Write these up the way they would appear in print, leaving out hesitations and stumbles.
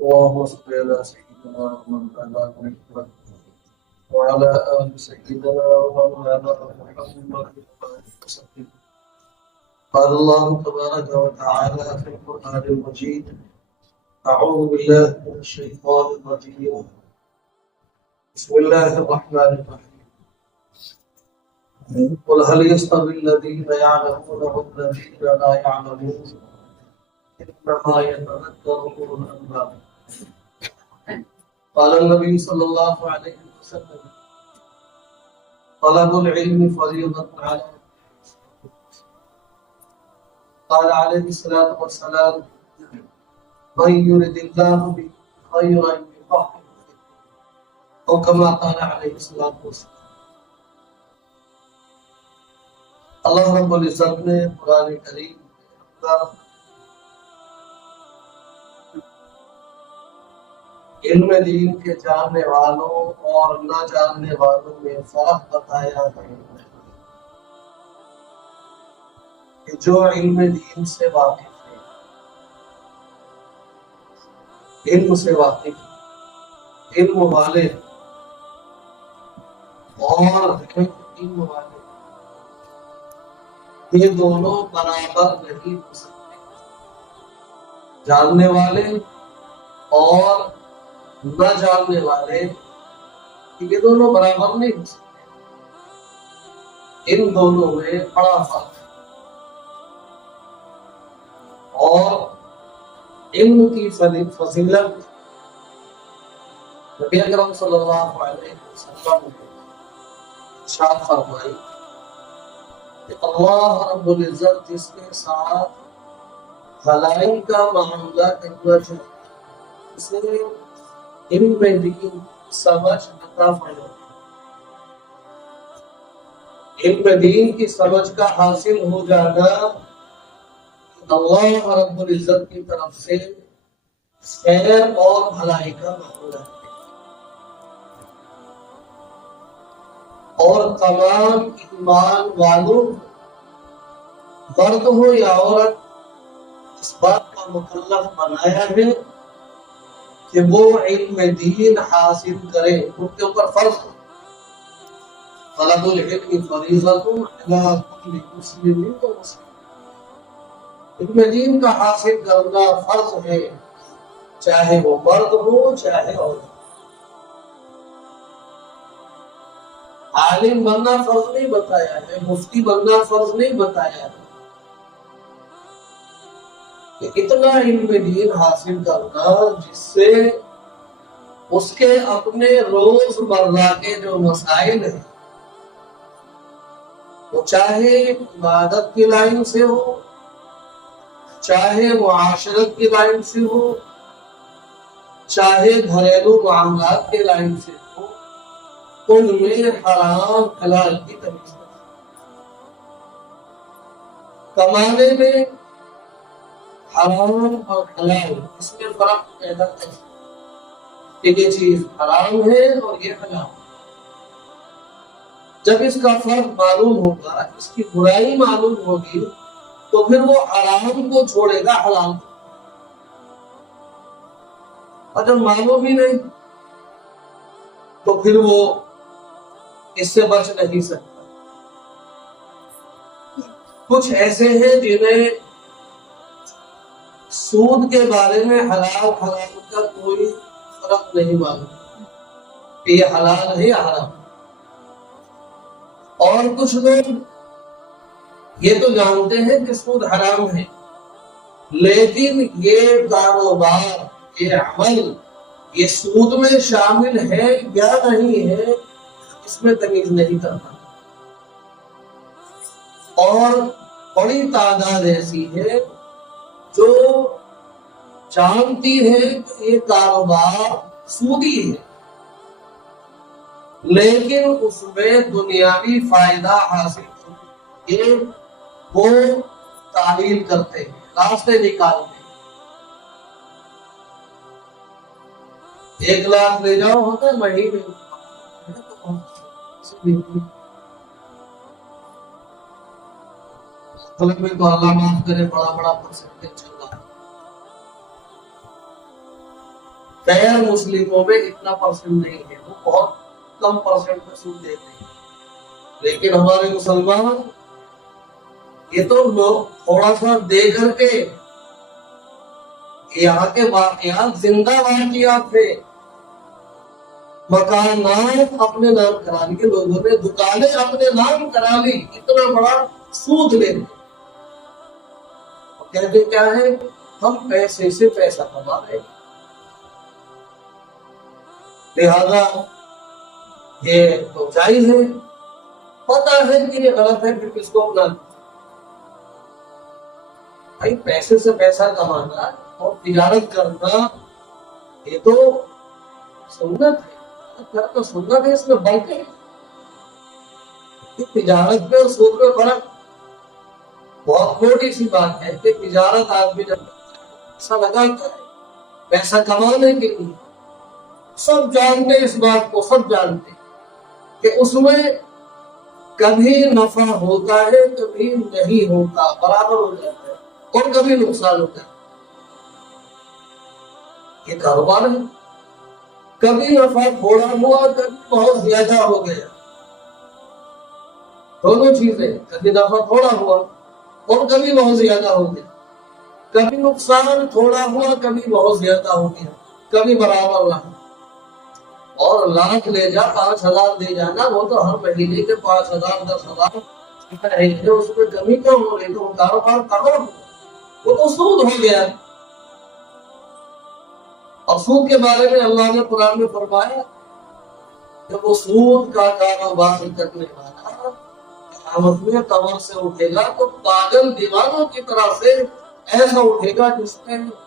اللهم صل على سيدنا محمد وعلى آل سيدنا ومولانا محمد وسلم. قال الله تبارك وتعالى في القرآن المجيد: أعوذ بالله من الشيطان الرجيم. بسم الله الرحمن الرحيم. قل هل يستوي الذين يعلمون والذين لا يعلمون إنما يتذكر أولو الألباب. قال النبي صلى الله عليه وسلم: طلب العلم فريضة على. قال عليه الصلاة والسلام: من يرد الله به خيرا يفقهه، أو كما قال عليه الصلاة والسلام. اللہ رب العزت نے قرآن کریم علم دین کے جاننے والوں اور نہ جاننے والوں میں فرق بتایا ہے کہ جو علم دین سے واقف ہے، علم سے واقف ہے، علم والے اور علم والے، یہ دونوں برابر نہیں ہو سکتے. جاننے والے اور نہ جاننے والے یہ دونوں برابر نہیں ہو سکتے. ان دونوں میں بڑا فرق ہے. اور علم کی فضیلت نبی اکرم صلی اللہ علیہ وسلم نے ارشاد فرمائی کہ اللہ رب العزت جس کے ساتھ بھلائی کا معاملہ کرنا چاہے اسے علم دین سمجھ عطا فرمائے. علم دین کی سمجھ کا حاصل ہو جانا اللہ رب العزت کی طرف سے خیر اور بھلائی کا معاملہ ہے. اور تمام ایمان والوں مرد ہو یا عورت اس بات کا مکلف بنایا ہے کہ وہ علم دین حاصل کرے. ان کے اوپر فرض ہے. طلب العلم فریضۃ علی کل مسلم و مسلم. علم دین کا حاصل کرنا فرض ہے، چاہے وہ مرد ہو چاہے عورت. عالم بننا فرض نہیں بتایا ہے، مفتی بننا فرض نہیں بتایا ہے، کہ اتنا علم دین حاصل کرنا جس سے اس کے اپنے روز مرہ کے جو مسائل ہیں وہ چاہے عبادت کی لائن سے ہو، چاہے معاشرت کی لائن سے ہو، چاہے گھریلو معاملات کے لائن سے ہو، ان میں حرام حلال کی تمیز ہے. کمانے میں حرام اور حلال اس میں فرق پیدا ہے کہ یہ چیز حرام ہے اور یہ حلال ہے. جب اس کا فرق معلوم ہوگا، اس کی برائی معلوم ہوگی، تو پھر وہ حرام کو چھوڑے گا حلال کو. اور جب معلوم ہی نہیں تو پھر وہ اس سے بچ نہیں سکتا. کچھ ایسے ہیں جنہیں سود کے بارے میں حلال حرام کا کوئی فرق نہیں معلوم کہ یہ حلال ہے یا حرام. اور کچھ لوگ یہ تو جانتے ہیں کہ سود حرام ہے، لیکن یہ کاروبار، یہ عمل، یہ سود میں شامل ہے یا نہیں ہے اس میں تمیز نہیں کرتا. اور بڑی تعداد ایسی ہے جو جانتی ہے کہ یہ کاروبار سودی ہے، لیکن اس میں دنیاوی فائدہ حاصل کرنے کے وہ تعویل کرتے ہیں، راستے نکالتے ہیں. 1 لاکھ لے جاؤ ہوتا ہے مہینے میں تو اللہ معاف کرے بڑا بڑا پرسنٹیج چل رہا ہے. غیر مسلموں میں اتنا پرسنٹ نہیں ہے، وہ بہت کم پرسنٹ میں سود دیتے ہیں، لیکن ہمارے مسلمان یہ تو لوگ تھوڑا سا دے کر کے، یہاں کے واقعات زندہ واقعات تھے، مکانات اپنے نام کرا لیے لوگوں نے، دکانیں اپنے نام کرا لی، اتنا بڑا سود لیتے، کہتے کیا ہے ہم پیسے سے پیسہ کما رہے ہیں، لہذا یہ تو جائز ہے، پتا ہے کہ یہ غلط ہے، پھر کس کو اپنا بھائی پیسے سے پیسہ کمانا اور تجارت کرنا یہ تو سنت ہے، کرنا سنت ہے، اس میں برکت ہے، تجارت میں اور سود میں فرق بہت چھوٹی سی بات ہے کہ تجارت آدمی جب پیسہ لگاتا ہے پیسہ کمانے کے لیے، سب جانتے اس بات کو، سب جانتے کہ اس میں کبھی نفع ہوتا ہے کبھی نہیں ہوتا، برابر ہو جاتا ہے، اور کبھی نقصان ہوتا ہے، یہ کاروبار ہے، کبھی نفع تھوڑا ہوا کبھی بہت زیادہ ہو گیا، دونوں چیزیں، کبھی نفع تھوڑا ہوا اور کبھی بہت زیادہ ہو گیا، کبھی نقصان تھوڑا ہوا کبھی بہت زیادہ ہو گیا، کبھی برابر رہا، اور لاکھ لے جا 5,000 دے جانا، وہ تو ہر مہینے کے 5,000 10,000 اس میں کمی کم ہو رہی، تو وہ کاروبار کہاں، وہ تو سود ہو گیا۔ اور سود کے بارے میں اللہ نے قرآن میں فرمایا کہ وہ سود کا کاروبار کرنے والا قیامت میں قبر سے اٹھے گا تو پاگل دیوانوں کی طرح سے ایسا اٹھے گا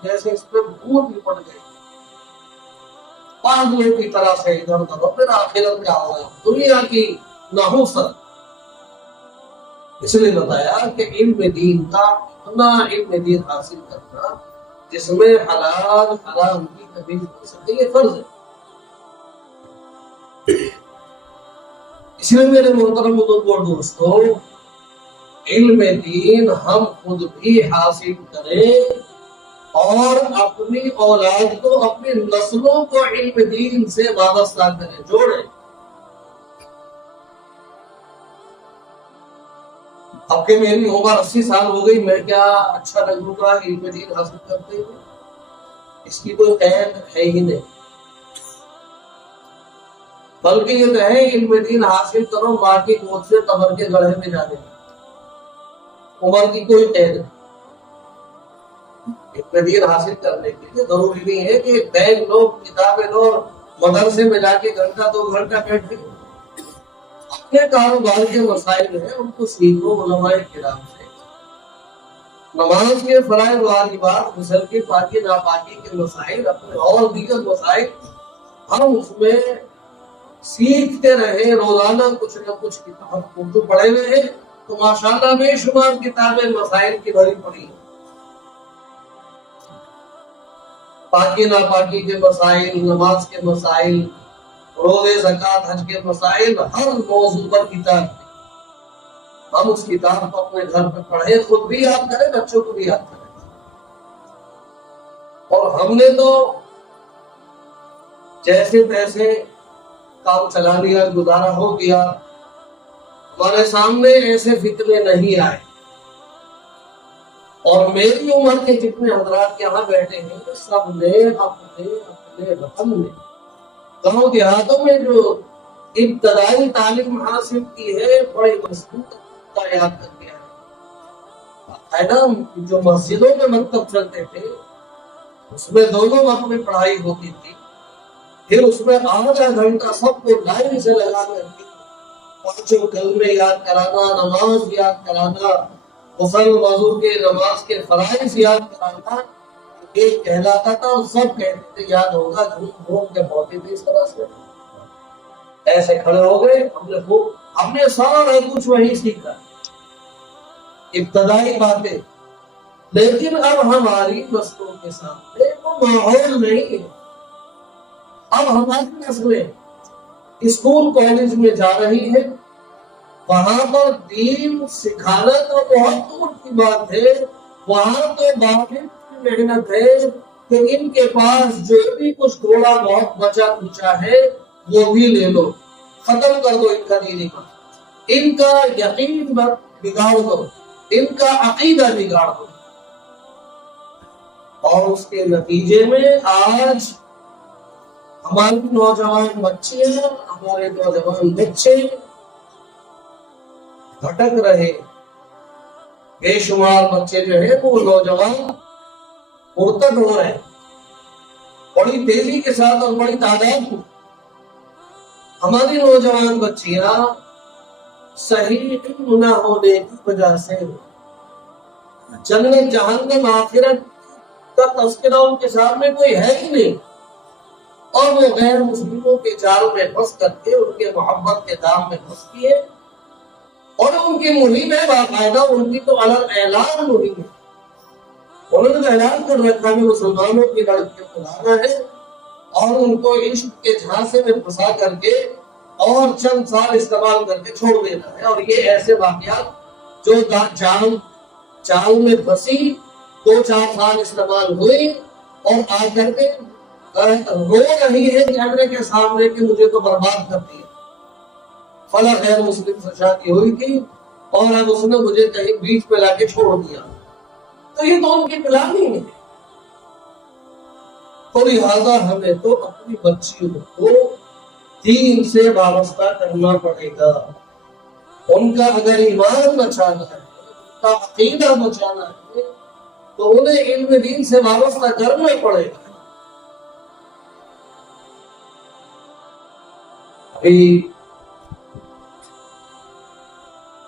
جیسے اس پہ بھوت بھی پڑ گئی، پاگلوں کی طرح سے ادھر ادھر، پھر آخرت کیا ہوگا، دنیا کی نحوست۔ اس لیے بتایا کہ علم دین کا اتنا علم دین حاصل کرنا جس میں حلال حرام کی تمیز ہو سکے، یہ فرض ہے۔ اس لیے میرے محترم دوستو، علم دین ہم خود بھی حاصل کریں اور اپنی اولاد کو، اپنی نسلوں کو علم دین سے وابستہ کریں، جوڑیں۔ اب کہ میری عمر 80 سال ہو گئی، میں کیا اچھا لگوں گا علم دین حاصل کرتے ہوئے؟ اس کی کوئی قید ہے ہی نہیں، بلکہ یہ تو ہے علم دین حاصل کرو ماں کی گود سے قبر کے گڑھے میں جانے، عمر کی کوئی قید نہیں۔ علم دین حاصل کرنے کے لیے ضروری نہیں ہے کہ بیگ لو، کتابیں لو، مدرسے میں جا کے گھنٹہ 2 گھنٹہ بیٹھے، اپنے کاروبار کے مسائل ہیں ان کو سیکھو علماء کرام سے، نماز کے فرائض واجبات، غسل کی پاکی ناپاکی کے مسائل، اپنے اور دیگر مسائل ہم اس میں سیکھتے رہے، روزانہ کچھ نہ کچھ کتاب اردو پڑھے ہوئے ہیں تو ماشاءاللہ بے شمار کتابیں مسائل کی بھری پڑی ہیں، پاکی ناپاکی کے مسائل، نماز کے مسائل، روزے زکات حج کے مسائل، ہر موضوع پر کتاب ہے۔ ہم اس کتاب کو اپنے گھر پہ پڑھیں، خود بھی یاد کریں، بچوں کو بھی یاد کریں۔ اور ہم نے تو جیسے تیسے کام چلا لیا، گزارا ہو گیا، ہمارے سامنے ایسے فتنے نہیں آئے۔ اور میری عمر کے جتنے حضرات یہاں بیٹھے ہیں سب نے اپنے وطن میں، گاؤں دیہاتوں میں جو ابتدائی تعلیم حاصل کی ہے بڑی مضبوط یاد کر کے ہے نا، جو مسجدوں میں مکتب چلتے تھے اس میں دونوں وقت میں پڑھائی ہوتی تھی، پھر اس میں آدھا گھنٹہ سب کو لائن سے لگا کر کے 5 کلمے یاد کرانا، نماز یاد کرانا، غسل وضو کے نماز کے فرائض یاد کرانا، ایک کہلاتا تھا اور سب کہتے تھے یاد ہوگا، گھوم کے پہنچے تھے اس طرح سے، ایسے کھڑے ہو گئے، ہم نے سارا کچھ وہی سیکھا، ابتدائی باتیں۔ لیکن اب ہماری نسلوں کے سامنے وہ ماحول نہیں ہے، اب ہماری نسلیں اسکول کالج میں جا رہی ہے، وہاں پر دین سکھانا تو بہت دور کی بات ہے، وہاں تو باقی محنت ہے کہ ان کے پاس جو بھی کچھ تھوڑا بہت بچا کچا ہے وہ بھی لے لو، ختم کر دو ان کا دین ایمان، ان کا یقین بگاڑ دو، ان کا عقیدہ بگاڑ دو۔ اور اس کے نتیجے میں آج ہماری نوجوان بچیاں، ہمارے نوجوان بچے بھٹک رہے، بے شمار بچے جو ہے وہ نوجوان مرتد ہو رہے ہیں بڑی تیزی کے ساتھ اور بڑی تعداد میں۔ ہماری نوجوان بچیاں صحیح علم نہ ہونے کی وجہ سے جنت جہنم آخرت کا تذکرہ ان کے سامنے کوئی ہے ہی نہیں، اور وہ غیر مسلموں کے جال میں پھنس کر کے ان کے محبت کے دام میں پھنس گئے، اور ان کی مہم ہے باقاعدہ، ان کی تو الگ اعلان مہم ہے، انہوں نے اعلان کر رکھا ہے مسلمانوں کی لڑکیوں کو لانا ہے اور ان کو عشق کے جھانسے میں پھنسا کر کے اور چند سال استعمال کر کے چھوڑ دینا ہے۔ اور یہ ایسے واقعات جو چال میں پھنسی 2-4 سال استعمال ہوئی اور آ کر کے رو رہی ہے کیمرے کے سامنے کہ مجھے تو برباد کر دیا، فلاں غیر مسلم سے شادی ہوئی تھی اور اب اس نے مجھے کہیں بیچ پہ لا کے چھوڑ دیا۔ تو یہ تو ان کی پلاننگ ہے۔ تو لہٰذا ہمیں تو اپنی بچیوں کو دین سے وابستہ کرنا پڑے گا، ان کا اگر ایمان بچانا ہے، ان کا عقیدہ بچانا ہے تو انہیں علم دین سے وابستہ کرنا پڑے گا۔ ابھی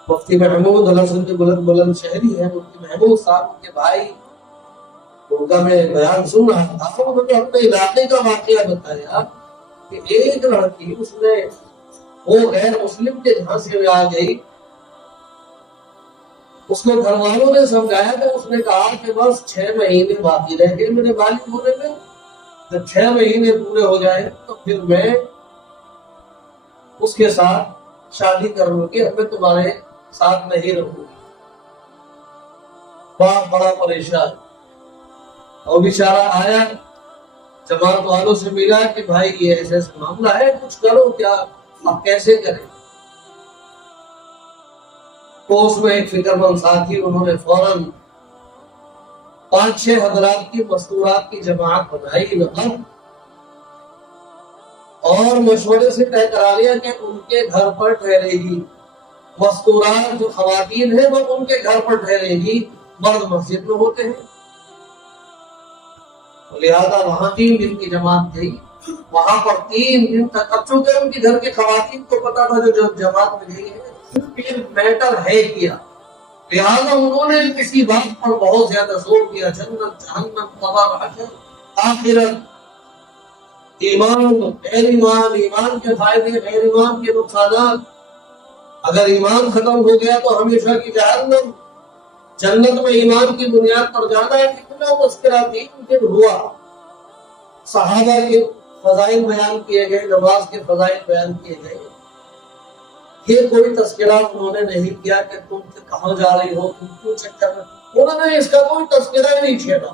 مفتی محمود حسن کے بلند شہری ہے، مفتی محمود صاحب کے بھائی، ان کا میں بیان سن رہا تھا، انہوں نے اپنے علاقے کا واقعہ بتایا کہ ایک لڑکی اس نے وہ غیر مسلم کے جھانسے میں آ گئی، اس کو گھر والوں نے سمجھایا کہ اس نے کہا کہ بس 6 مہینے باقی رہ گئے میرے بالغ ہونے میں، جب 6 مہینے پورے ہو جائیں تو پھر میں اس کے ساتھ شادی کر لوں گی، اب میں تمہارے ساتھ نہیں رہوں گی۔ باپ بڑا پریشان، اور بیچارہ آیا جماعت والوں سے ملا کہ بھائی یہ ایسے معاملہ ہے، کچھ کرو، کیا اب کیسے کریں؟ تو اس میں ایک فکر مند ساتھی، انہوں نے فوراً 5-6 حضرات کی مستورات کی جماعت بنائی نقل، اور مشورے سے طے کرا لیا کہ ان کے گھر پر ٹھہرے گی، مستورات جو خواتین ہیں وہ ان کے گھر پر ٹھہرے گی، مرد مسجد میں ہوتے ہیں۔ لہذا وہاں 3 دن کی جماعت گئی، وہاں پر 3 دن تک، اب چونکہ ان کے گھر کے خواتین کو پتا تھا جو جماعت میں گئی ہے پھر میٹر ہے کیا، لہذا انہوں نے کسی بات پر بہت زیادہ زور دیا، جنت جہنم قبر حشر آخرت، ایمان غیر ایمان، ایمان کے فائدے غیر ایمان کے نقصانات، اگر ایمان ختم ہو گیا تو ہمیشہ کی جہنم، جنت میں ایمان کی بنیاد پر جانا ہے۔ کتنا تذکرہ 3 دن ہوا، صحابہ کے فضائل بیان کیے گئے، نماز کے فضائل بیان کیے گئے، یہ کوئی تذکرہ انہوں نے نہیں کیا کہ تم کہاں جا رہی ہو، تم کیوں چکر میں، انہوں نے اس کا کوئی تذکرہ نہیں چھیڑا،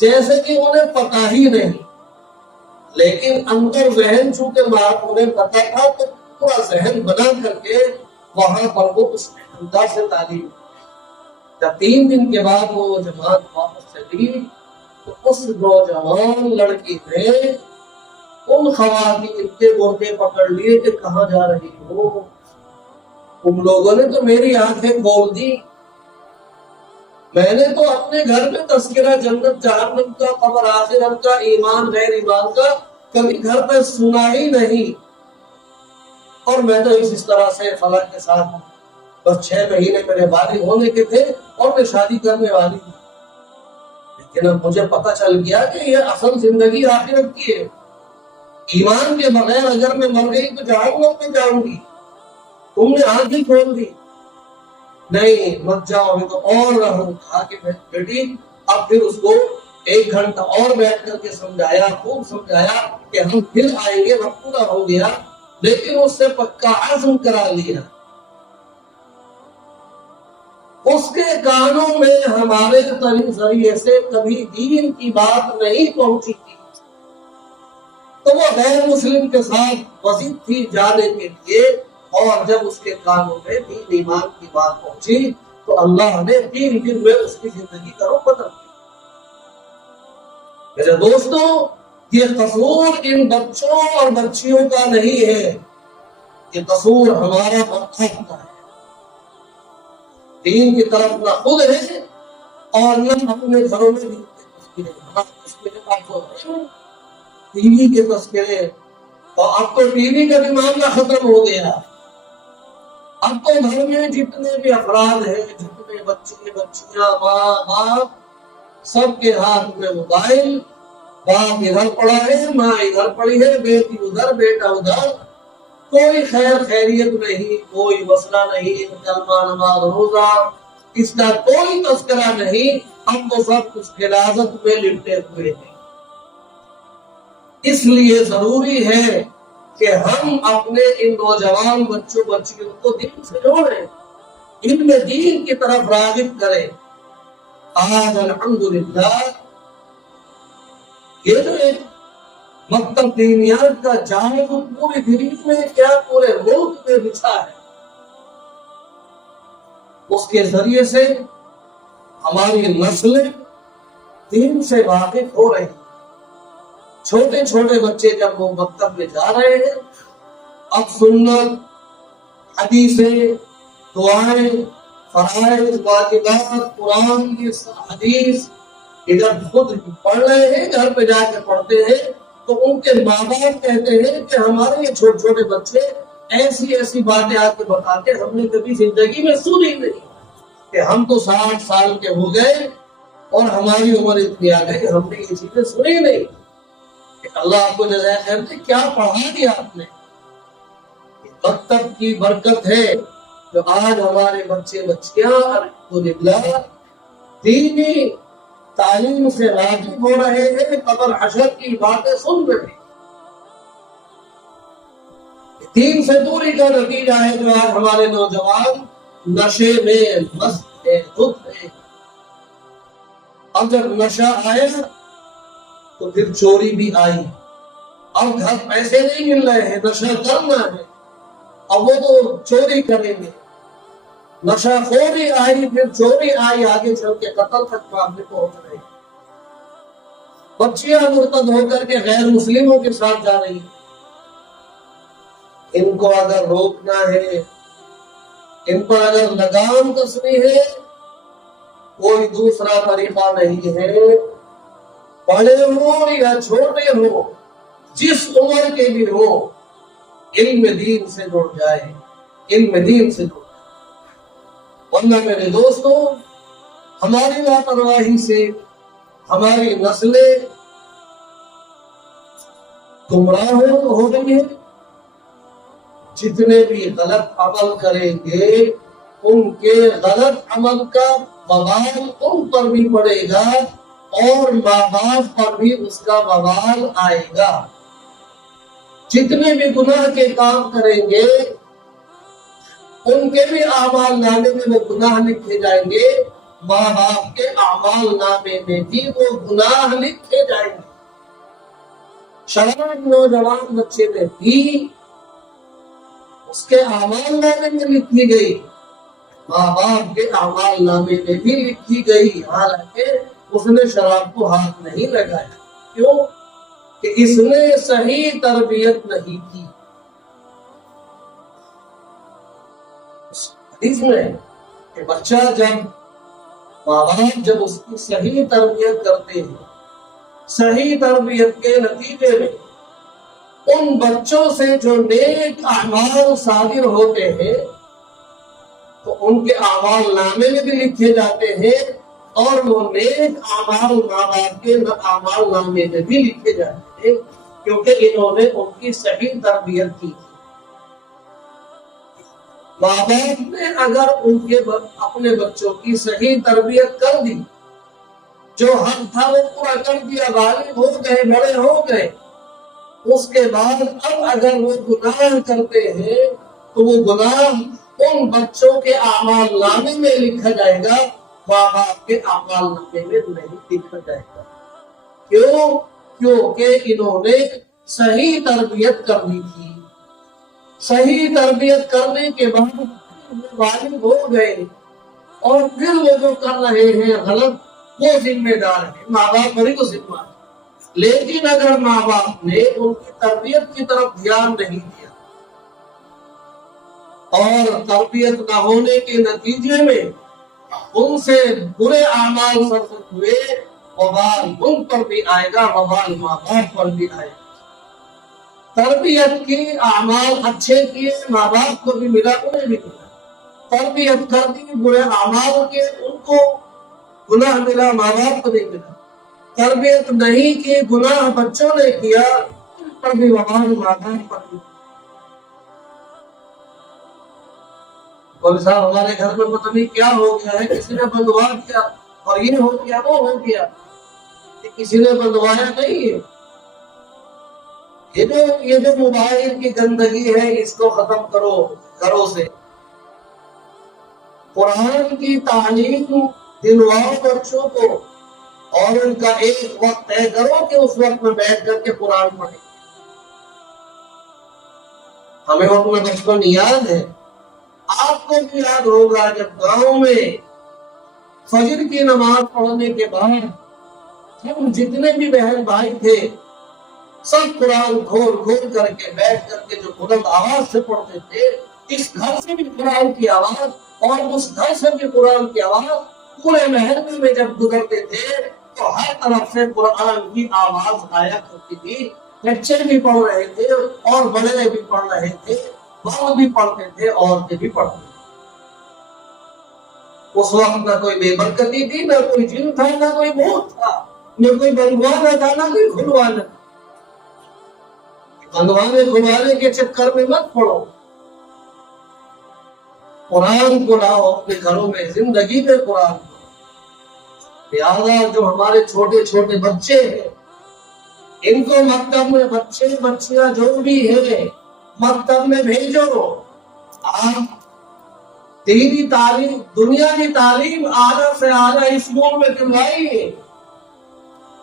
جیسے کہ انہیں پتہ ہی نہیں، لیکن اندر ذہن چونکہ انہیں پتا تھا تو پورا ذہن بنا کر کے وہاں پر وہ اس انداز سے تعلیم۔ جب 3 دن کے بعد وہ جماعت واپس چلی تو اس نوجوان لڑکی نے ان خواتین کے گوٹے پکڑ لیے کہ کہاں جا رہی ہو، تم لوگوں نے تو میری آنکھیں کھول دی، میں نے تو اپنے گھر میں تذکرہ جنت جہنم کا، قبر آخرت کا، ایمان غیر ایمان کا کبھی گھر پہ سنا ہی نہیں، اور میں تو اس طرح سے فلاں کے ساتھ بس 6 مہینے میرے بالغ ہونے کے تھے اور میں شادی کرنے والی تھی، لیکن اب مجھے پتہ چل گیا کہ یہ اصل زندگی آخرت کی ہے، ایمان کے بغیر اگر میں مر گئی تو جہنم میں جاؤں گی، تم نے آنکھ ہی کھول دی، نہیں مت جاؤ ابھی تو اور رہوں۔ کہا کہ بیٹی اب پھر اس کو 1 گھنٹہ اور بیٹھ کر کے سمجھایا، خوب سمجھایا کہ ہم پھر آئیں گے، وقت پورا ہو گیا، لیکن اس سے پکا عزم کرا لیا اس کے کانوں میں ہمارے ذریعے سے کبھی دین کی بات نہیں پہنچی تھی، تو وہ غیر مسلم کے ساتھ وسیع تھی جانے کے لیے، اور جب اس کے کانوں میں دین ایمان کی بات پہنچی تو اللہ نے 3 دن میں اس کی زندگی کا رخ بدل دیا۔ میرے دوستوں، یہ قصور ان بچوں اور بچیوں کا نہیں ہے، یہ قصور ہمارا وقت کا ہے۔ دین کی طرف نہ خود ہے اور نہ اپنے گھروں میں بھی ٹی وی کے تذکرے، اور اب تو ٹی وی کا بھی معاملہ ختم ہو گیا۔ اب تو گھر میں جتنے بھی افراد ہیں، جتنے بچے بچیاں ماں باپ، سب کے ہاتھ میں موبائل، باپ ادھر پڑا ہے، ماں ادھر پڑی ہے، بیٹی ادھر بیٹا ادھر، کوئی خیر خیریت نہیں، کوئی مسئلہ نہیں، کلمہ نماز روزہ اس کا کوئی تذکرہ نہیں، ہم تو سب کچھ غلاظت میں لپٹے ہوئے ہیں۔ اس لیے ضروری ہے کہ ہم اپنے ان نوجوان بچوں بچیوں کو دین سے جوڑیں، ان میں دین کی طرف راغب کریں۔ آج الحمدللہ یہ جو ایک مکتب دینیات کا جال پوری دنیا میں کیا پورے ملک میں بچھا ہے، اس کے ذریعے سے ہماری نسلیں دین سے واقف ہو رہی ہیں۔ چھوٹے چھوٹے بچے جب وہ مکتب میں جا رہے ہیں، اب سنت، حدیثیں، دعائیں، فرائض، واجبات، قرآن کی حدیث ادھر خود پڑھ رہے ہیں، گھر پہ جا کے پڑھتے ہیں، تو ان کے ماں باپ کہتے ہیں کہ ہمارے یہ چھوٹے چھوٹے بچے ایسی ایسی باتیں آ کے بتاتے ہم نے کبھی زندگی میں سنی نہیں، کہ ہم تو 60 سال کے ہو گئے اور ہماری عمر اتنی آ گئی، ہم نے یہ چیزیں سنی نہیں۔ اللہ آپ کو جزائے خیر دے، کیا پڑھا دیا آپ نے؟ مکتب کی برکت ہے جو آج ہمارے بچے بچیاں الحمدللہ دینی تعلیم سے واقف ہو رہے ہیں، قبر حشر کی باتیں سن رہے ہیں۔ دین سے دوری کا نتیجہ ہے جو آج ہمارے نوجوان نشے میں مست ہیں، دھت ہیں۔ اب جب نشہ آیا تو پھر چوری بھی آئی، اب گھر پیسے نہیں مل رہے ہیں، نشہ کرنا ہے، اب وہ تو چوری کریں گے۔ نشہ خوری آئی، پھر چوری آئی، آگے چل کے قتل تک معاملے پہنچ رہے ہیں۔ بچیاں مرتد ہو کر کے غیر مسلموں کے ساتھ جا رہی ہیں۔ ان کو اگر روکنا ہے، ان پر اگر لگام کسنی ہے، کوئی دوسرا طریقہ نہیں ہے۔ بڑے ہوں یا چھوٹے ہوں، جس عمر کے بھی ہوں، علم دین سے جڑ جائے، علم دین سے جڑ جائے۔ ورنہ میرے دوستوں، ہماری لاپرواہی سے ہماری نسلیں گمراہ ہو گئی ہیں۔ جتنے بھی غلط عمل کریں گے، ان کے غلط عمل کا وبال ان پر بھی پڑے گا اور ماں باپ پر بھی اس کا وبال آئے گا۔ جتنے بھی گناہ کے کام کریں گے، ان کے بھی اعمال نامے میں وہ گناہ لکھے جائیں گے، ماں باپ کے اعمال نامے میں بھی وہ گناہ لکھے جائیں گے۔ شراب نوجوان بچے میں بھی اس کے اعمال نامے میں لکھی گئی، ماں باپ کے اعمال نامے میں بھی لکھی گئی، حالانکہ اس نے شراب کو ہاتھ نہیں لگایا۔ کیوں؟ کہ اس نے صحیح تربیت نہیں کی۔ حدیث میں کہ بچہ جب ماں باپ جب اس کی صحیح تربیت کرتے ہیں، صحیح تربیت کے نتیجے میں ان بچوں سے جو نیک اعمال صادر ہوتے ہیں تو ان کے اعمال نامے میں بھی لکھے جاتے ہیں، اور وہ نیک اعمال ماں باپ کے اعمال نامے میں بھی لکھے جاتے ہیں، کیونکہ انہوں نے ان کی صحیح تربیت کی۔ ماں باپ نے اگر ان کے اپنے بچوں کی صحیح تربیت کر دی، جو حق تھا وہ پورا کر دیا، بالغ ہو گئے، بڑے ہو گئے، اس کے بعد اب اگر وہ گناہ کرتے ہیں تو وہ گناہ ان بچوں کے اعمال نامے میں لکھا جائے گا، ماں باپ کے اعمال نامے میں نہیں لکھا جائے گا۔ کیوں؟ کیونکہ انہوں نے صحیح تربیت کرنی تھی، صحیح تربیت کرنے کے بعد والد ہو گئے اور پھر وہ جو کر رہے ہیں غلط، وہ ذمہ دار ہے، ماں باپ بڑی کو ذمہ ہے۔ لیکن اگر ماں باپ نے ان کی تربیت کی طرف دھیان نہیں دیا اور تربیت نہ ہونے کے نتیجے میں ان سے برے اعمال سرزد ہوئے، وبال ان پر بھی آئے گا، وبال ماں باپ پر بھی آئے گا۔ تربیت کی اعمال اچھے کیے، ماں باپ کو بھی ملا، انہیں بھی ملا۔ تربیت کر دی برے اعمال کے، ان کو گناہ ملا، ماں باپ کو نہیں ملا۔ تربیت نہیں کی، گناہ بچوں نے کیا، ان پر بھی وبال ماں باپ پر بھی۔ بولے صاحب ہمارے گھر میں پتہ نہیں کیا ہو گیا ہے، کسی نے بندوا دیا اور یہ ہو گیا وہ ہو گیا، کسی نے بندوایا نہیں ہے۔ یہ جو موبائل کی گندگی ہے، اس کو ختم کرو گھروں سے۔ قرآن کی تعلیم دلواؤ بچوں کو، اور ان کا ایک وقت طے کرو کہ اس وقت میں بیٹھ کر کے قرآن پڑھیں۔ ہمیں اپنا بچپن یاد ہے، آپ کو بھی یاد ہوگا، جب گاؤں میں فجر کی نماز پڑھنے کے بعد ہم جتنے بھی بہن بھائی تھے سب قرآن کھول کھول کر کے بیٹھ کر کے جو بلند آواز سے پڑھتے تھے، اس گھر سے بھی قرآن کی آواز اور اس گھر سے بھی قرآن کی آواز، پورے محلے میں جب گزرتے تھے تو ہر طرف سے قرآن کی آواز آیا کرتی تھی۔ بچے بھی پڑھ رہے تھے اور بڑے بھی پڑھ رہے تھے، مرد بھی پڑھتے تھے، عورتیں بھی پڑھتے تھے۔ اس وقت نہ کوئی بے برکتی تھی، نہ کوئی جن تھا، نہ کوئی بھوت تھا، نہ کوئی بندوانا تھا، نہ کوئی کھلوانا۔ بندوانے کھلوانے کے چکر میں مت پڑو، قرآن کو لاؤ اپنے گھروں میں، زندگی میں قرآن کو۔ لہٰذا جو ہمارے چھوٹے چھوٹے بچے ہیں، ان کو مکتب میں، بچے بچیاں جو بھی ہیں، مکتب میں بھیجو۔ آپ دینی تعلیم، دنیا کی تعلیم اعلیٰ سے اعلیٰ اسکول میں دلوائیے،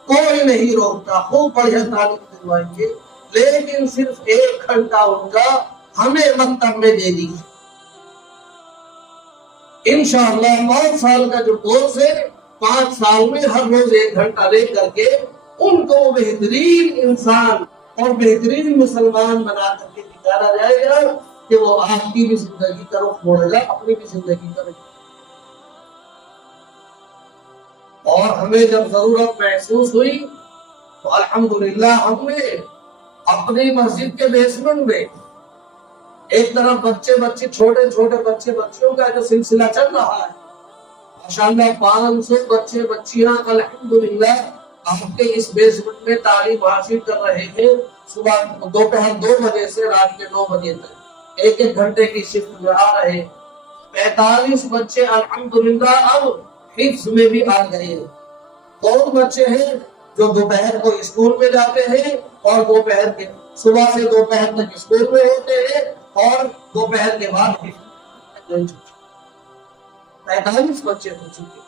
کوئی نہیں روکتا، خوب بڑھیا تعلیم دلوائیے، لیکن صرف 1 گھنٹہ ان کا ہمیں مکتب میں دے دیجیے۔ انشاءاللہ 5 سال کا جو کورس ہے، 5 سال میں ہر روز 1 گھنٹہ لے کر کے ان کو بہترین انسان اور بہترین مسلمان بنا کر کے دکھانا جائے گا کہ وہ آپ کی بھی زندگی کا رخ موڑے گا، اپنی بھی زندگی کا رخ۔ اور ہمیں جب ضرورت محسوس ہوئی تو الحمدللہ ہم نے اپنی مسجد کے بیسمنٹ میں ایک طرف بچے چھوٹے چھوٹے بچیوں کا جو سلسلہ چل رہا ہے، ماشاءاللہ 500 بچے بچیاں الحمدللہ آپ کے اس بیسمنٹ میں تعلیم حاصل کر رہے ہیں۔ صبح دوپہر 2 بجے سے رات کے 9 بجے تک 1 گھنٹے کی شفٹ میں آ رہے ہیں۔ 45 بچے الحمدللہ اب حفظ میں بھی آ گئے ہیں۔ اور بچے ہیں جو دوپہر کو اسکول میں جاتے ہیں اور دوپہر کے صبح سے دوپہر تک اسکول میں ہوتے ہیں اور دوپہر کے بعد 45 بچے ہو چکے۔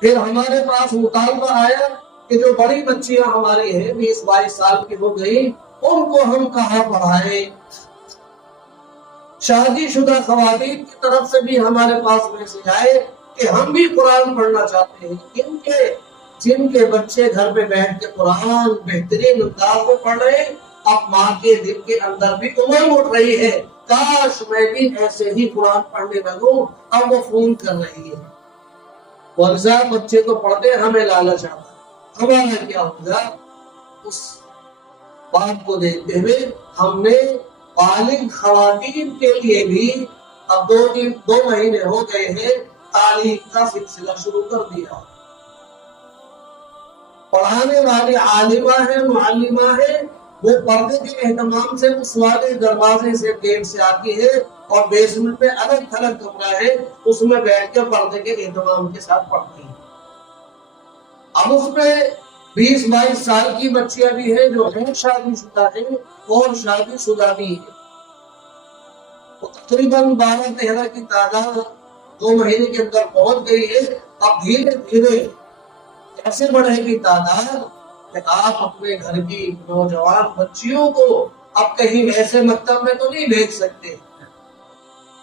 پھر ہمارے پاس مطالبہ آیا کہ جو بڑی بچیاں ہماری ہیں 20-22 سال کی ہو گئی، ان کو ہم کہاں پڑھائیں۔ شادی شدہ خواتین کی طرف سے بھی ہمارے پاس میسج آئے کہ ہم بھی قرآن پڑھنا چاہتے ہیں، جن کے بچے گھر پہ بیٹھ کے قرآن بہترین انداز میں پڑھ رہے ہیں، اب ماں کے دل کے اندر بھی امنگ اٹھ رہی ہے، کاش میں بھی ایسے ہی قرآن پڑھنے لگوں۔ اب وہ فون کر رہی ہے، ورزہ بچے تو پڑھتے، ہمیں لالچ آتا ہے، ہمارا کیا ہوگا؟ اس بات کو دیکھتے ہوئے ہم نے بالغ خواتین کے لیے بھی اب 2 مہینے ہو گئے ہیں تعلیم کا سلسلہ شروع کر دیا۔ پڑھانے والی عالمہ ہے، معلمہ ہے، وہ پردے کے اہتمام سے اس والے دروازے سے گیٹ سے آتی ہے اور بیسمنٹ میں الگ تھلگ کمرہ ہے، اس میں بیٹھ کے پردے کے اہتمام کے ساتھ پڑھتی ہے۔ اب اس میں 20-22 سال کی بچیاں بھی ہیں جو ہیں شادی شدہ ہیں اور شادی شدہ بھی ہیں۔ وہ تقریباً 12-13 کی تعداد 2 مہینے کے اندر پہنچ گئی ہے. اب دھیرے دھیرے ایسے بڑھے گی تعداد کہ آپ اپنے گھر کی نوجوان بچیوں کو اب کہیں ایسے مکتب میں تو نہیں بھیج سکتے.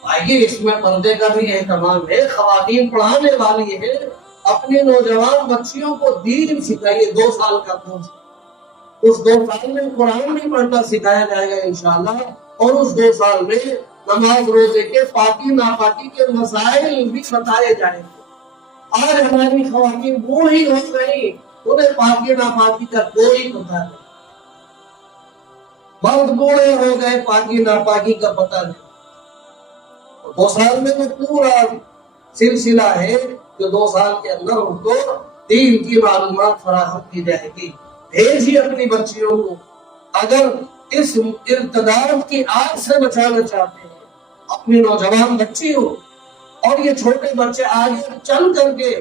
آئیے اس میں پردے کا بھی اہتمام ہے. خواتین پڑھانے والی ہے، اپنی نوجوان بچیوں کو دین سکھائیے. 2 سال کا کورس، اس 2 سال میں قرآن بھی پڑھنا سکھایا جائے گا انشاءاللہ. اور اس 2 سال میں نماز روزے کے پاکی ناپاکی کے مسائل بھی بتائے جائیں گے. آج ہماری خواتین بوڑھی ہو گئی، انہیں پاکی ناپاکی کا کوئی پتہ نہیں. بہت بوڑھے ہو گئے، پاکی ناپاکی کا پتہ نہیں. 2 سال میں تو پورا سلسلہ ہے کہ 2 سال کے اندر ان کو دین کی معلومات فراہم کی جائے گی. بھیجیے اپنی بچیوں کو. اگر اس ارتداد کی آگ سے بچانا چاہتے ہیں اپنی نوجوان بچی ہو، اور یہ چھوٹے بچے آگے چل کر کے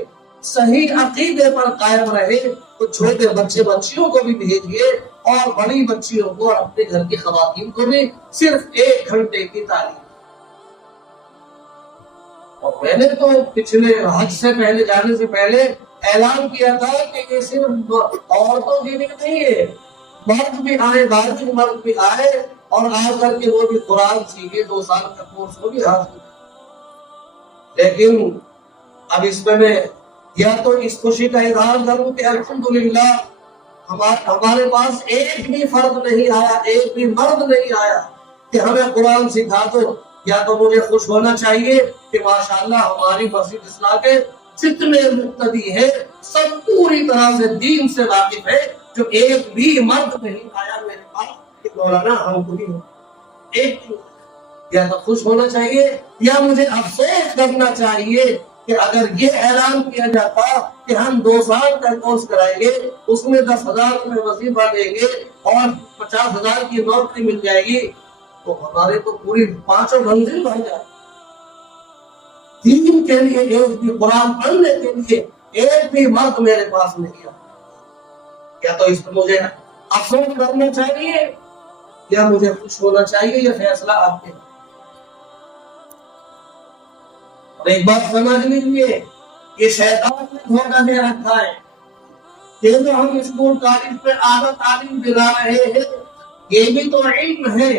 صحیح عقیدے پر قائم رہے، تو چھوٹے بچے بچیوں کو بھی بھیجیے، اور بڑی بچیوں کو اور اپنے گھر کی خواتین کو بھی صرف 1 گھنٹے کی تعلیم. اور میں نے تو پچھلے حج سے پہلے جانے سے پہلے اعلان کیا تھا کہ یہ صرف عورتوں کے لیے نہیں ہے، مرد بھی آئے، بالغ مرد بھی آئے اور آ کر کے وہ بھی قرآن سیکھے. 2 سال کا کورس وہ بھی حاصل. لیکن اب اس میں یا تو اس خوشی کا اظہار کروں کہ الحمدللہ ہمارے پاس ایک بھی فرد نہیں آیا، ایک بھی مرد نہیں آیا کہ ہمیں قرآن سکھا دو. یا تو مجھے خوش ہونا چاہیے کہ ماشاءاللہ ہماری مسجد اصلاح کے جتنے مقتدی ہیں سب پوری طرح سے دین سے واقف ہے. جو ایک بھی مرد نہیں آیا میرے پاس کہ مولانا ہم کو نہیں ہو ایک بھی. یا تو خوش ہونا چاہیے یا مجھے افسوس کرنا چاہیے کہ اگر یہ اعلان کیا جاتا کہ ہم 2 سال کا کورس کرائیں گے، اس میں 10,000 میں وظیفہ دیں گے اور 50,000 کی نوکری مل جائے گی، تو ہمارے تو پوری 5 منزل بن جائے. دین کے لیے ایک بھی، قرآن پڑھنے کے لیے ایک بھی مرد میرے پاس نہیں آیا. یا تو اس پر مجھے افسوس کرنا چاہیے یا مجھے خوش ہونا چاہیے. یہ فیصلہ آپ کے. اور ایک بات سمجھ لیجیے، یہ شیطان نے دھوکہ دے رکھا ہے کہ جو ہم اسکول کالج پہ اعلیٰ تعلیم دلا رہے ہیں یہ بھی تو علم ہے.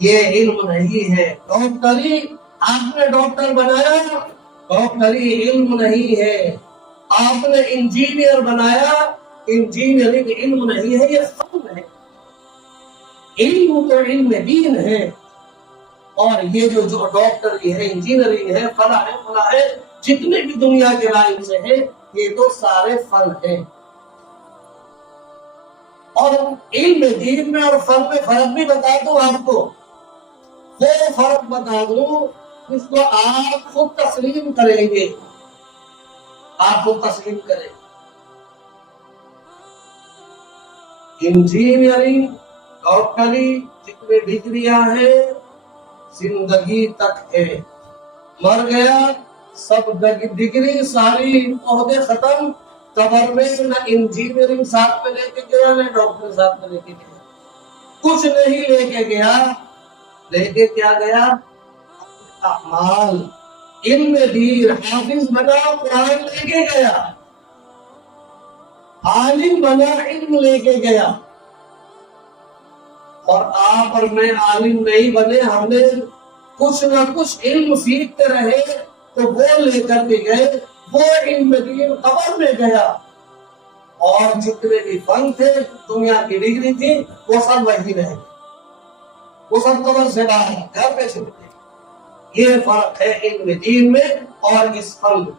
یہ علم نہیں ہے. ڈاکٹری آپ نے ڈاکٹر بنایا، ڈاکٹری علم نہیں ہے. آپ نے انجینئر بنایا، انجینئرنگ علم نہیں ہے، یہ فن ہے. علم تو علم دین ہے. اور یہ جو ڈاکٹری ہے، انجینئرنگ ہے، فلاں ہے، جتنے بھی دنیا کے لائن سے ہیں یہ تو سارے فن ہیں. اور علم دین میں اور فن میں فرق بھی بتا دوں آپ کو. وہ فرق بتا دوں جس کو آپ خود تسلیم کریں گے. آپ خود تسلیم کریں. انجینئرنگ، ڈاکٹری جتنے ڈگریاں ہیں زندگی تک ہے. مر گیا سب ڈگری ساری عہدے ختم. قبر میں نہ انجینئرنگ ساتھ میں لے کے گیا نہ ڈاکٹر ساتھ میں لے کے گیا. کچھ نہیں لے کے گیا. لے کے کیا گیا؟ اعمال. علم دین. حافظ بنا قرآن لے کے گیا، عالم بنا علم لے کے گیا. اور آپ اور میں عالم نہیں بنے، ہم نے کچھ نہ کچھ علم سیکھتے رہے تو وہ لے کر کے گئے. وہ علم دین قبر میں گیا. اور جتنے بھی فن تھے، دنیا کی ڈگری تھی، وہ سب وہی رہے. وہ سب قبر سے باہر گھر پہ چھپ گئے. یہ فرق ہے علم دین میں اور اس فن میں.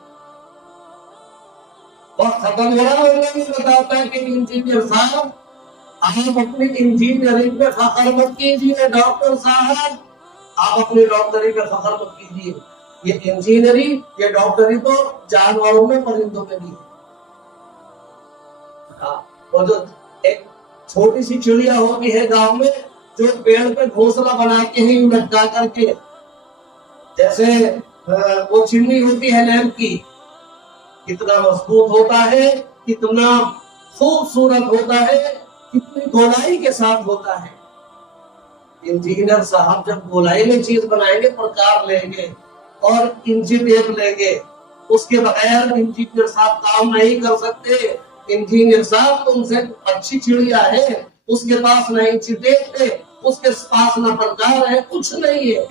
وقت ختم ہو رہا ہے. اللہ بھی بتاتا ہے کہ انجینئر صاحب آپ اپنی انجینئرنگ پہ فخر مت کیجیے. ڈاکٹر صاحب آپ اپنی ڈاکٹری پہ فخر مت کیجیے. یہ انجینئرنگ، یہ ڈاکٹری تو جانوروں میں، پرندوں میں بھی ہے. اور جو ایک چھوٹی سی چڑیا ہوتی ہے گاؤں میں جو پیڑ پہ گھونسلہ بنا کے ہی لٹکا کر کے، جیسے وہ چمنی ہوتی ہے لیمپ کی، کتنا مضبوط ہوتا ہے، کتنا خوبصورت ہوتا ہے، کتنی گہرائی کے ساتھ ہوتا ہے. انجینئر صاحب جب گولائی میں چیز بنائیں گے پرکار لیں گے اور انچی ٹیپ لیں گے، اس کے بغیر انجینئر صاحب کام نہیں کر سکتے۔ انجینئر صاحب تم سے اچھی چڑیا ہے، اس کے پاس نہ انچی ٹیپ ہے، اس کے پاس نہ پرکار ہے، کچھ نہیں ہے،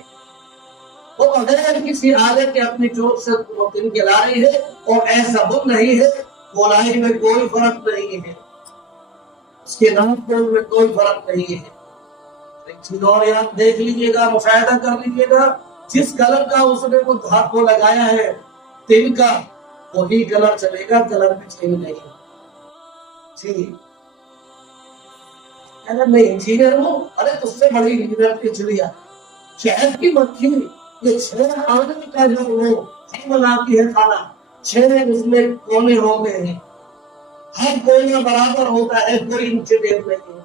وہ بغیر کسی آلے کے اپنی چوٹ سے تن کے لا رہی ہے، اور ایسا بن نہیں ہے۔ گولائی میں کوئی فرق نہیں ہے، اس کے نام میں کوئی فرق نہیں ہے۔ ایک چیز اور یاد دیکھ لیجئے گا، مشاہدہ کر لیجئے گا، جس کلر کا اس نے وہ دھات کو لگایا ہے تل کا، وہی کلر چلے گا، کلر میں چینج نہیں۔ جی میں انجینئر ہوں، ارے تجھ سے بڑی انجینئر کی چڑیا، شہد کی مکھی، یہ 6 آنے کا جو وہ بناتی ہے کھانا، 6 اس میں کونے ہوتے ہیں، ہر کونا برابر ہوتا ہے، کوئی انچی ٹیپ نہیں ہے۔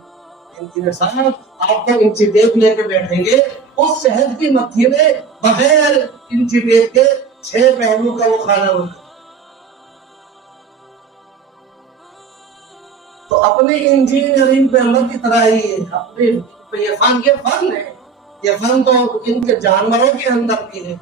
انجینئر صاحب آپ کو انچی ٹیپ لے کے بیٹھیں گے، اس شہد کی مکھی میں بغیر انچی ٹیپ کے 6 پہلو کا وہ کھانا ہوتا ہے۔ تو اپنی انجینئرنگ پہ اللہ کی طرح ہی ہے، اپنے یہ فن ہے، یہ فن تو ان کے جانوروں کے اندر بھی ہے۔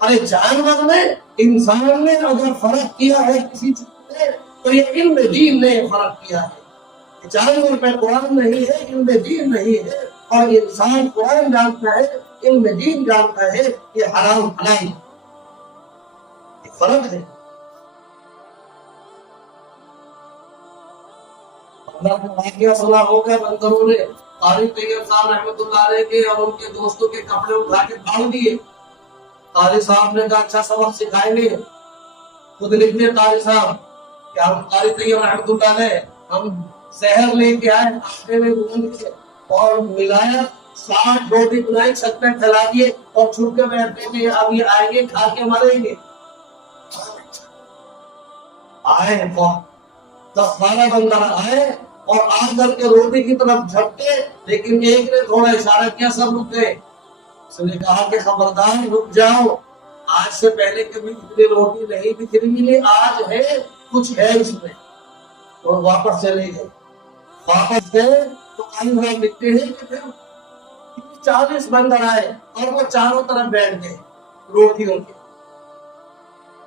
ارے جانور نے انسان نے اگر فرق کیا ہے کسی چیز میں، تو یہ علم دین نے فرق کیا ہے۔ جانور پہ قرآن نہیں ہے، علم دین نہیں ہے، اور انسان قرآن جانتا ہے، علم دین جانتا ہے، یہ حرام حلال یہ فرق ہے۔ اللہ کا واقعہ سنا ہوگا، بندروں نے قاری طیب صاحب رحمۃ اللہ علیہ کے اور ان کے دوستوں کے کپڑے اٹھا کے پھاڑ دیے۔ قاری صاحب نے کہا اچھا سبق سکھائیں گے، خود لکھتے قاری صاحب کہ ہم قاری طیب رحمۃ اللہ علیہ ہم سحر لے کے آئے، آٹے میں گوندھ کے اور ملایا، 60 روٹی بنائی، چھت پہ پھیلا دیے اور چھپ کے بیٹھتے تھے، اب یہ آئیں گے کھا کے مریں گے۔ آئے 10-12 بندر آئے اور آ کر کے روٹی کی طرف جھپٹے، لیکن ایک نے تھوڑا اشارہ کیا، سب رک گئے۔ اس نے کہا کہ خبردار رک جاؤ، آج سے پہلے کبھی اتنی روٹی نہیں بکھری ملی، آج ہے کچھ ہے اس میں۔ اور واپس چلے گئے، واپس گئے تو قاری صاحب لکھتے ہیں کہ پھر 40 بندر آئے اور وہ چاروں طرف بیٹھ گئے روٹیوں کے۔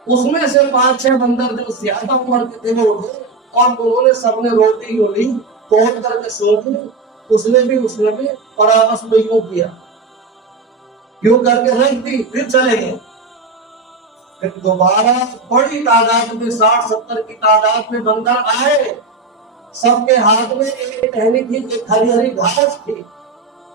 اس میں سے 5-6 بندر جو زیادہ عمر کے تھے وہ اٹھے اور انہوں نے سب نے روٹی یوں لی، توڑ کر کے سونپی، اس نے بھی اور آپس میں یوں کیا، یوں کر کے رکھ دی، پھر چلے گئے۔ پھر دوبارہ بڑی تعداد میں 60-70 کی تعداد میں بندر آئے، سب کے ہاتھ میں ایک ٹہنی تھی، ایک ہری ہری گھاس تھی،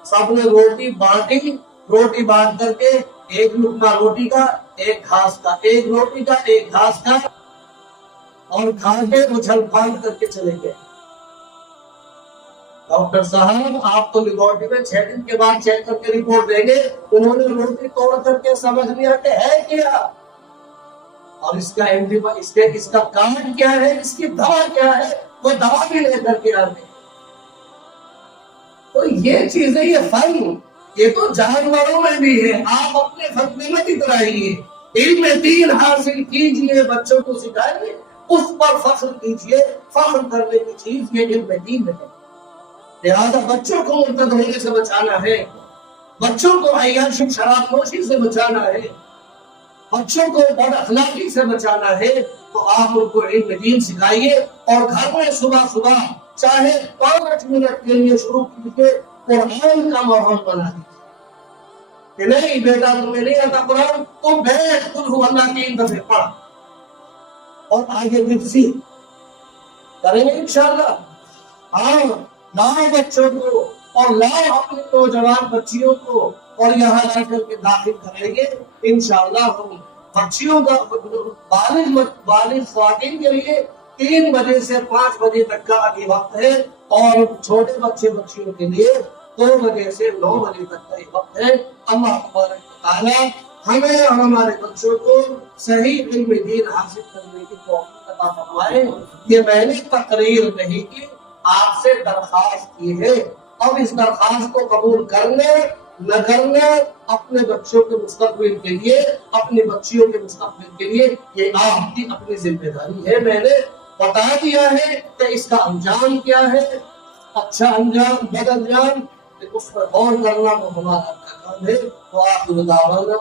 سب نے روٹی بانٹی، روٹی بانٹ کر کے ایک لقمہ روٹی کا، ایک گھاس کا، ایک روٹی کا، ایک گھاس کا، اور کھا کے اچھل پھاند کر کے چلے گئے۔ ڈاکٹر صاحب آپ تو لیبارٹری میں 6 دن کے بعد چیک کر کے رپورٹ دیں گے، انہوں نے روٹی توڑ کر کے سمجھ لیا کہ ہے کیا، اور اس کا کام کیا ہے، اس کی دوا کیا ہے، وہ دوا بھی لے کر کے آتے۔ تو یہ چیزیں، یہ فن، یہ تو جانوروں میں بھی ہے، آپ اپنے فن میں مت اترائیے، علم دین حاصل کیجئے، بچوں کو سکھائیے، اس پر فخر کیجئے، فخر کرنے کی چیز یہ علم دین ہے۔ لہذا بچوں کو مرتد ہونے سے بچانا ہے، بچوں کو عیاشی شراب نوشی سے بچانا ہے، بچوں کو بد اخلاقی سے بچانا ہے، تو آپ ان کو علم دین سکھائیے، اور گھر میں صبح صبح چاہے 5 منٹ کے لیے شروع کیجیے، قرآن کا ماحول بنا دیجیے کہ نہیں بیٹا تمہیں نہیں آتا قرآن، تم بیٹھ قل هو اللہ 3 دفعے پڑھ اور آگے بھی سیکھ کریں گے انشاءاللہ۔ ہاں لاؤ بچوں کو اور لاؤ اپنے نوجوان بچیوں کو اور یہاں لا کر کے داخل کریں گے انشاءاللہ۔ ہم بچیوں کا بالغ خواتین کے لیے 3 بجے سے 5 بجے تک کا ابھی وقت ہے، اور چھوٹے بچیوں کے لیے 2 بجے سے 9 بجے تک کا وقت ہے۔ اللہ تبارک و تعالی ہمیں اور ہمارے بچوں کو صحیح علم دین حاصل کرنے کی توفیق عطا فرمائے۔ یہ میں نے تقریر نہیں کی، آپ سے درخواست کی ہے، اور اس درخواست کو قبول کرنے نہ کرنے اپنے بچوں کے مستقبل کے لیے، اپنی بچیوں کے مستقبل کے لیے یہ آپ کی اپنی ذمہ داری ہے۔ میں نے بتا دیا ہے کہ اس کا انجام کیا ہے، اچھا انجام، بد انجام، اس پر غور کرنا وہ ہمارا کام ہے. تو آپ بتاوانا